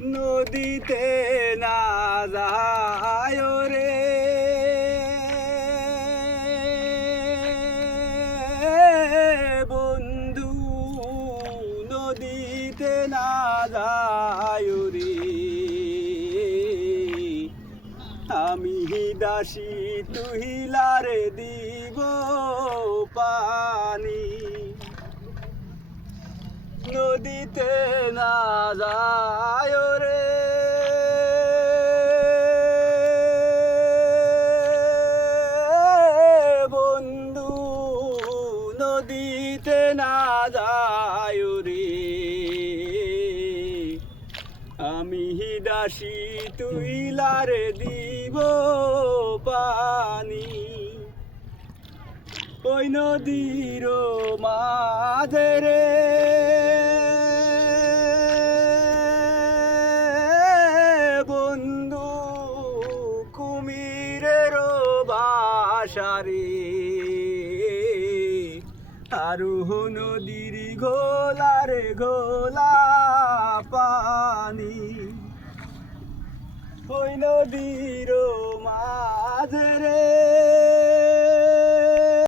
নদীতে না যায় রে বন্ধু, নদীতে না যায় রে। আমি দাসী তুহিলারে দিব পানি, নদীতে না যায় রে বন্ধু, নদীতে না যায় রে। আমি দাসী তুইলারে দিব পানি, ওই নদীর মাঝে রে বন্ধু, কুমিরের বাসারে। আরু নদীর ঘোলারে ঘোলা পানি, ওই নদীর মাঝে রে